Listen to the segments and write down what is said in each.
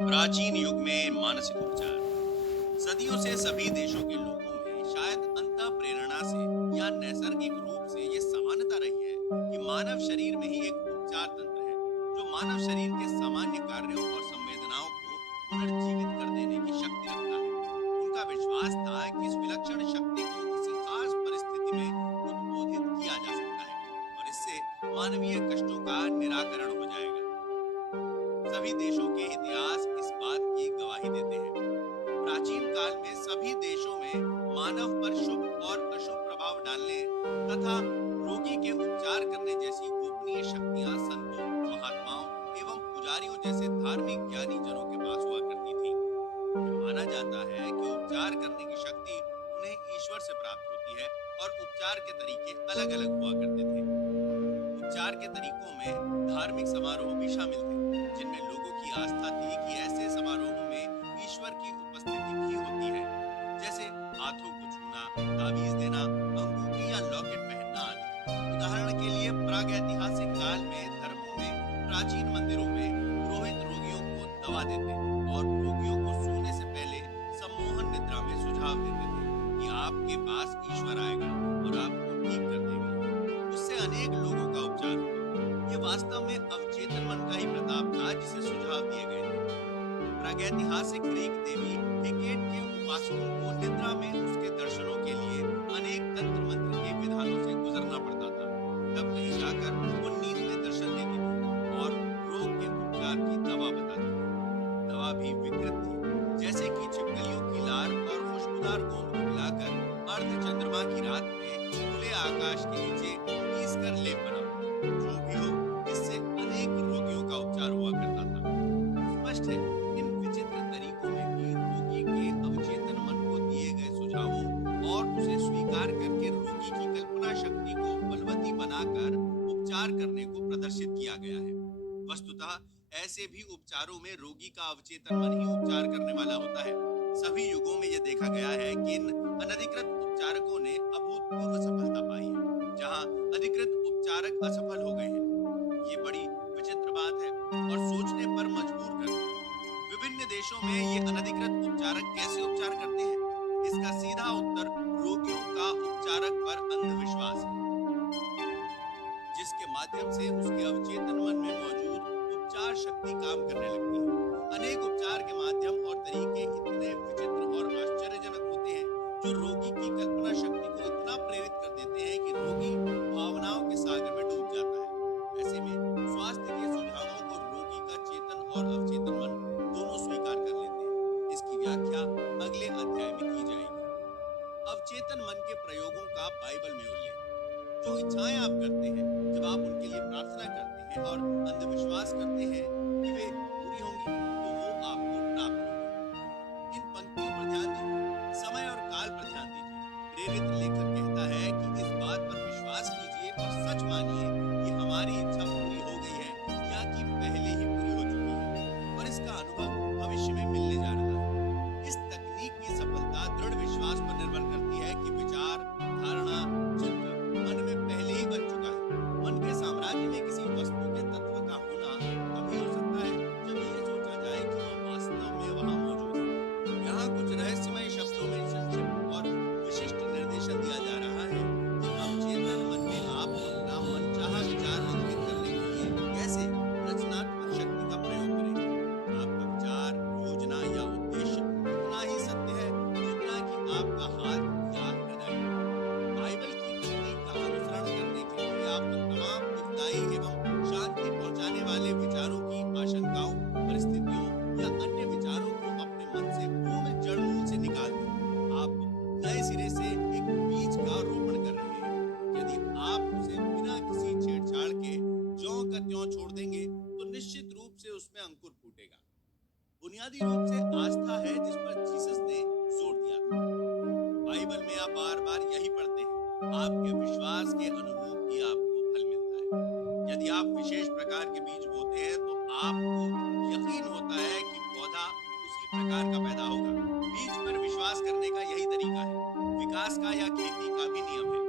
प्राचीन युग में मानसिक उपचार सदियों से सभी देशों के लोगों में शायद अंतः प्रेरणा से या नैसर्गिक रूप से ये समानता रही है कि मानव शरीर में ही एक उपचार तंत्र है जो मानव शरीर के सामान्य कार्यों और संवेदनाओं को पुनर्जीवित कर देने की शक्ति रखता है। उनका विश्वास था कि इस विलक्षण शक्ति को किसी खास परिस्थिति में उद्बोधित किया जा सकता है और इससे मानवीय कष्टों का निराकरण हो जाएगा। सभी देशों के इतिहास इस बात की गवाही देते हैं। प्राचीन काल में सभी देशों में मानव पर शुभ और अशुभ प्रभाव डालने तथा रोगी के उपचार करने जैसी गोपनीय शक्तियां संतों, महात्माओं एवं पुजारियों जैसे धार्मिक ज्ञानी जनों के पास हुआ करती थी। माना जाता है कि उपचार करने की शक्ति उन्हें ईश्वर से प्राप्त होती है और उपचार के तरीके अलग अलग हुआ करते थे। उपचार के तरीकों में धार्मिक समारोह भी शामिल थे जिनमें लोगों की आस्था थी कि ऐसे समारोहों में ईश्वर की उपस्थिति भी होती है, जैसे हाथों को छूना, ताबीज देना, अंगूठी या लॉकेट पहनना आदि। उदाहरण के लिए प्रागैतिहासिक काल में धर्मों में प्राचीन मंदिरों में पुरोहित रोगियों को दवा देते और रोगियों को सोने से पहले सम्मोहन निद्रा में सुझाव देते थे कि आपके पास ईश्वर आएगा और आपको ठीक कर देगा। उससे अनेक लोगों का उपचार हुआ। ये वास्तव में अवचेतन मन का ही प्रताप था जिसे सुझाव दिए गए थे। प्रागैतिहासिक ग्रीक देवी हेकेट के उपासकों को निद्रा में उसके दर्शनों के लिए अनेक तंत्र मंत्र के विधानों से गुजरना पड़ता था। तब कहीं जाकर वो नींद में दर्शन देती थी और रोग के उपचार की दवा बताती थी। दवा भी विकृत थी, जैसे कि छिपकलियों की लार और खुशबूदार गोंद को मिलाकर अर्ध चंद्रमा की रात में खुले आकाश के नीचे पीस कर लेप बनाओ। जो भी हो, इससे अनेक रोगियों का उपचार हुआ करता था। स्पष्ट है, इन विचित्र तरीकों में भी रोगी के अवचेतन मन को दिए गए सुझावों और उसे स्वीकार करके रोगी की कल्पना शक्ति को बलवती बनाकर उपचार करने को प्रदर्शित किया गया है। वस्तुतः ऐसे भी उपचारों में रोगी का अवचेतन मन ही उपचार करने वाला होता है। सभी युगों में यह देखा गया है कि इन अनधिकृत उपचारकों ने अभूतपूर्व सफलता पाई है, जहां अधिकृत उपचारक असफल हो गए हैं। ये बड़ी विचित्र बात है और सोचने पर मजबूर करती है। विभिन्न देशों में ये अनधिकृत उपचारक कैसे उपचार करते हैं? इसका सीधा उत्तर रोगियों का उपचारक पर अंधविश्वास है, जिसके माध्यम से उसके अवचेतन मन में मौजूद उपचार शक्ति काम करने लगती है। अनेक उपचार के माध्यम और तरीके इतने विचित्र और आश्चर्यजनक होते हैं जो रोगी की कल्पना शक्ति को इतना प्रेरित कर देते हैं कि रोगी भावनाओं के सागर में डूब जाता है। ऐसे में स्वास्थ्य के सुझावों को रोगी का चेतन और अवचेतन मन दोनों स्वीकार कर लेते हैं। इसकी व्याख्या अगले अध्याय में की जाएगी। अवचेतन मन के प्रयोगों का बाइबल में उल्लेख। जो इच्छाएं आप करते हैं, जब आप उनके लिए प्रार्थना करते हैं और अंधविश्वास करते हैं कि वे पूरी होंगी, तो वो आपको प्राप्त होंगी। इन पंक्तियों पर ध्यान दीजिए, समय और काल पर ध्यान दीजिए। प्रेरित लेखक कहता है कि इस बात पर विश्वास कीजिए और सच मानिए कि हमारी इच्छा पूरी हो गई है या कि पहले ही पूरी हो चुकी है और इसका अनुभव भविष्य में मिलने जा रहा है। इस तकनीक की सफलता दृढ़ विश्वास पर निर्भर करती है कि विचार, धारणा, चित्र मन में पहले ही बन चुका है। मन के साम्राज्य में किसी वस्तु के तत्व का होना तभी हो सकता है जब ये सोचा जाए कि वह वास्तव में वहां मौजूद है। यहाँ कुछ रहस्यमय शब्दों में संक्षिप्त और विशिष्ट निर्देशन दिया जा रहा है कि अवचेतन मन में आप अपना मनचाहा विचार अंकित करने के लिए कैसे रचनात्मक शक्ति का प्रयोग करेंगे। आपका विचार, योजना या उद्देश्य उतना ही सत्य है जितना कि आपका हाथ या हृदय। बाइबल की तकनीक का अनुसरण करने के लिए आपको तमाम दुखदाई एवं शांति पहुंचाने वाले विचारों की आशंकाओं, परिस्थितियों या अन्य विचारों को अपने मन से पूर्ण जड़ मूल से निकाल दें। आप नए सिरे से एक बीज का रोपण कर रहे हैं। यदि आप उसे बिना किसी छेड़छाड़ के ज्यों का त्यों छोड़ देंगे, तो निश्चित रूप से उसमें अंकुर फूटेगा। बुनियादी रूप से आस्था है जिस पर जीसस ने जोर दिया था। बाइबल में आप बार बार यही पढ़ते हैं, आपके विश्वास के अनुरूप ही आपको फल मिलता है। यदि आप विशेष प्रकार के बीज बोते हैं तो आपको यकीन होता है कि पौधा उसी प्रकार का पैदा होगा। बीज पर विश्वास करने का यही तरीका है। विकास का या खेती का भी नियम है।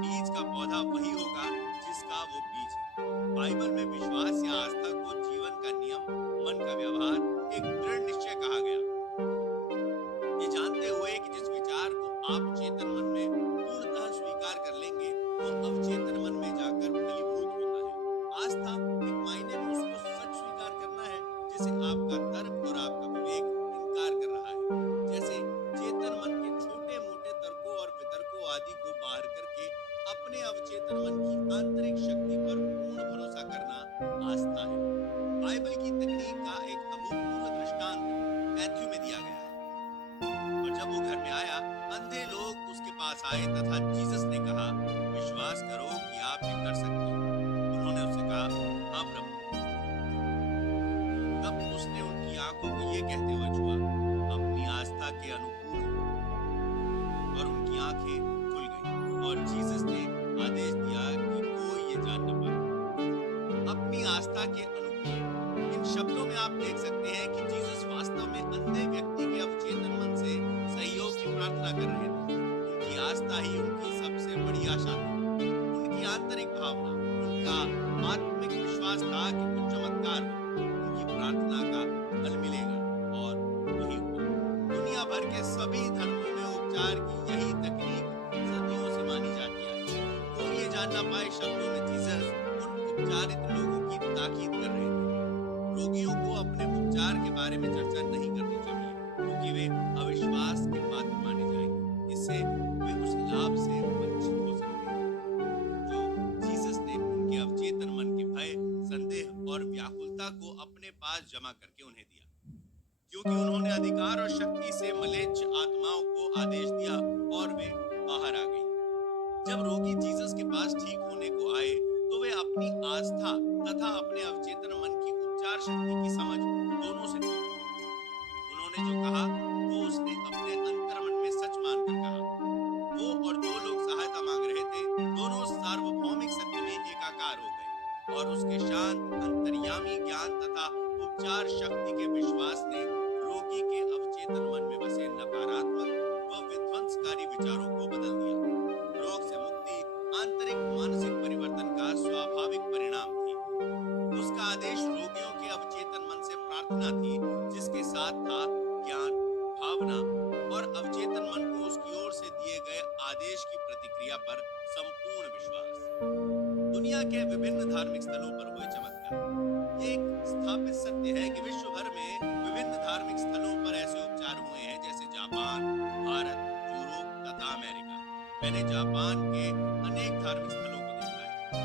बीज का पौधा वही होगा जिसका वो बीज है। बाइबल में विश्वास या आस्था को जीवन का नियम, मन का व्यवहार, एक दृढ़ जिससे आपका तर्क और आपका विवेक इनकार कर रहा है। जैसे चेतन मन के छोटे मोटे तर्कों और वितर्कों आदि को बाहर करके अपने अवचेतन मन की आंतरिक शक्ति पर पूर्ण भरोसा करना आस्था है। बाइबल की तकनीक का एक अभूतपूर्व दृष्टांत मैथ्यू में दिया गया है। और जब वो घर में आया, अंधे लोग उसके पास आए तथा जीसस ने कहा, विश्वास करो कि आप ये कर सकते हो। उन्होंने उससे कहा, हाँ प्रभु। तब उसने उनकी आंखों को ये कहते हुए छुआ, अपनी आस्था के अनुकूल हो। और उनकी आंखें खुल गई और जीसस ने आदेश दिया कि कोई ये जान न पाए। अपनी आस्था के अनुकूल, इन शब्दों में आप देख सकते हैं कि जीसस वास्तव में अंधे व्यक्ति के अवचेतन मन से सहयोग की प्रार्थना कर रहे थे। उनकी आस्था ही उनकी सबसे बड़ी आशा थी। उनकी आंतरिक भावना, उनका आत्मिक विश्वास था कि कुछ चमत्कार हो, उनकी प्रार्थना का फल मिलेगा, और वही हुआ। दुनिया भर के सभी धर्मों में उपचार की यही तकनीक सदियों से मानी जाती है। कोई ये जान ना पाए शब्दों में जीसस उन उपचारित लोगों की ताकीद कर रहे थे। रोगियों को अपने उपचार के बारे में चर्चा नहीं करनी चाहिए, क्योंकि वे अविश्वास के पात्र माने जाएंगे। इससे वे उस लाभ से वंचित हो सकते हैं जो जीसस ने उनके अवचेतन मन के भय, संदेह और व्याकुलता को अपने पास जमा करके उन्हें दिया, क्योंकि उन्होंने अधिकार और शक्ति से मलेच्छ आत्माओं को आदेश दिया और वे बाहर आ गई। जब रोगी जीसस के पास ठीक होने को आए, तो वे अपनी आस्था तथा अपने अवचेतन मन की उपचार शक्ति की समझ दोनों से ठीक हुए। उन्होंने जो कहा वो उसने अपने अंतर्मन में सच मानकर कहा। वो और जो लोग सहायता मांग रहे थे, दोनों सार्वभौमिक सत्य में एकाकार हो गए, और उसके शांत अंतर्यामी ज्ञान तथा उपचार शक्ति के विश्वास ने रोगी के अवचेतन मन में बसे नकारात्मक व विध्वंसकारी विचारों को बदल दिया। रोग से मुक्ति आंतरिक मानसिक परिवर्तन का स्वाभाविक परिणाम थी। उसका आदेश रोगियों के अवचेतन मन से प्रार्थना थी, जिसके साथ था ज्ञान, भावना और अवचेतन मन को उसकी ओर से दिए गए आदेश की प्रतिक्रिया पर संपूर्ण विश्वास। दुनिया के विभिन्न धार्मिक स्थलों पर हुए चमत्कार। ये एक स्थापित सत्य है कि विश्व भर में विभिन्न धार्मिक स्थलों पर ऐसे उपचार हुए हैं, जैसे जापान, भारत, यूरोप तथा अमेरिका। मैंने जापान के अनेक धार्मिक स्थलों को देखा है।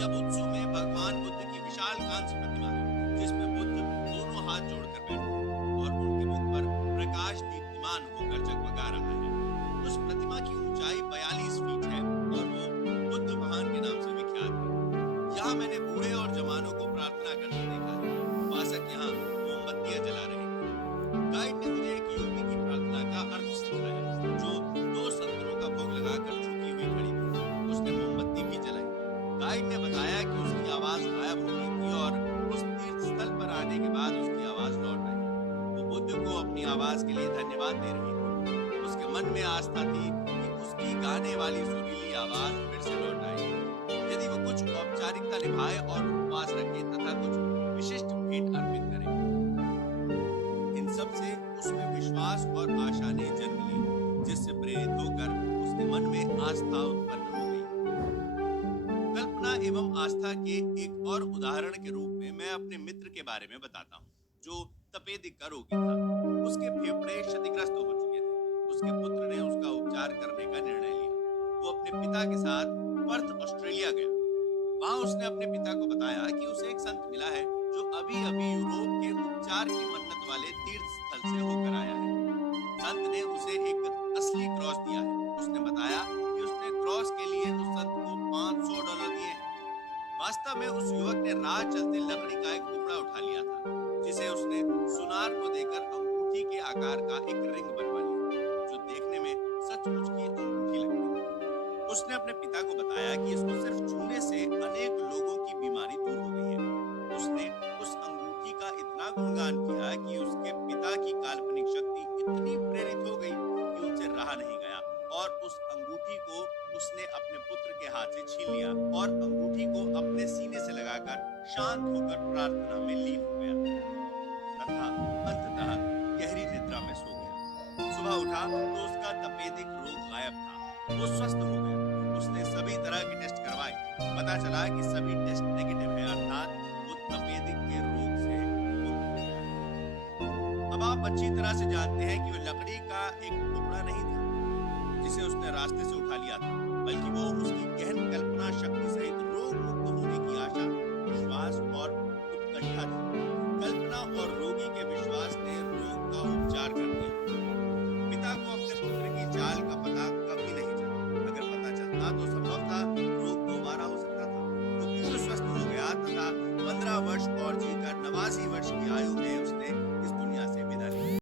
याबुत्सु में भगवान बुद्ध की विशाल कांस्य प्रतिमा है, जिसमें बुद्ध दोनों हाथ जोड़कर बैठे हैं और उनके मुख पर प्रकाश दीप्तिमान होकर जगमगा रहा है। उस प्रतिमा की ऊंचाई 42 फीट है और वो बुद्ध महान के नाम से विख्यात है। यहाँ मैंने बूढ़े और जवानों को प्रार्थना करते देखा है। उपासक यहाँ मोमबत्तियां जला रहे थे। गाइड ने मुझे एक युवती की प्रार्थना का अर्थ सिखाया, जो 2 संतरों का भोग लगाकर झुकी हुई खड़ी थी। उसने मोमबत्ती भी जलाई। गाइड ने बताया कि उसकी आवाज गायब हो गई थी और उस तीर्थ स्थल पर आने के बाद उसकी आवाज लौट आई। वो बुद्ध को अपनी आवाज के लिए धन्यवाद दे रही थी। उसके मन में आस्था थी कि उसकी गाने वाली सुरीली आवाज फिर से लौट आएगी, यदि वो कुछ औपचारिकता निभाए और उपवास रखे तथा कुछ विशिष्ट भेंट अर्पित करे। इन सब से उसमें विश्वास और आशा ने जन्म ली, जिससे प्रेरित होकर उसके मन में आस्था उत्पन्न हो गई। कल्पना एवं आस्था के एक और उदाहरण के रूप में मैं अपने मित्र के बारे में बताता हूँ, जो तपेदिक का रोगी था। उसके फेफड़े क्षतिग्रस्त हो चुके थे। उसके पुत्र ने उसका उपचार करने का निर्णय लिया। वो अपने पिता के साथ पर्थ, ऑस्ट्रेलिया गया। वहां उसने अपने पिता को बताया कि उसे एक संत मिला है, जो अभी अभी यूरोप के उपचार की मन्नत वाले तीर्थ स्थल से होकर आया है। संत ने उसे एक असली क्रॉस दिया है। उसने बताया कि उसने क्रॉस के लिए उस संत को $500 दिए हैं। वास्तव में उस युवक ने राह चलते लकड़ी का एक टुकड़ा उठा लिया था, जिसे उसने सुनार को देकर अंगूठी के आकार का एक रिंग बनवा लिया, जो देखने में सचमुच की अंगूठी लगती थी। उसने अपने पिता को बताया कि इसको सिर्फ छूने से अनेक लोगों की बीमारी दूर हो गई है। उसने उस अंगूठी का इतना गुणगान किया कि उसके पिता की काल्पनिक शक्ति इतनी प्रेरित हो गई कि उनसे रहा नहीं गया, और उस अंगूठी को उसने अपने पुत्र के हाथ से छीन लिया और अंगूठी को अपने सीने से लगाकर शांत होकर प्रार्थना में लीन हो गया तथा अंततः गहरी निद्रा में सो गया। सुबह उठा तो उसका तपेदिक रोग गायब था। वो स्वस्थ हो गया। उसने सभी तरह के टेस्ट करवाए। पता चला कि सभी टेस्ट नेगेटिव है, अर्थात वो तपेदिक के रोग से मुक्त आप अच्छी तरह से जानते हैं कि वो लकड़ी का एक टुकड़ा नहीं था जिसे उसने रास्ते से उठा लिया था, बल्कि वो उसकी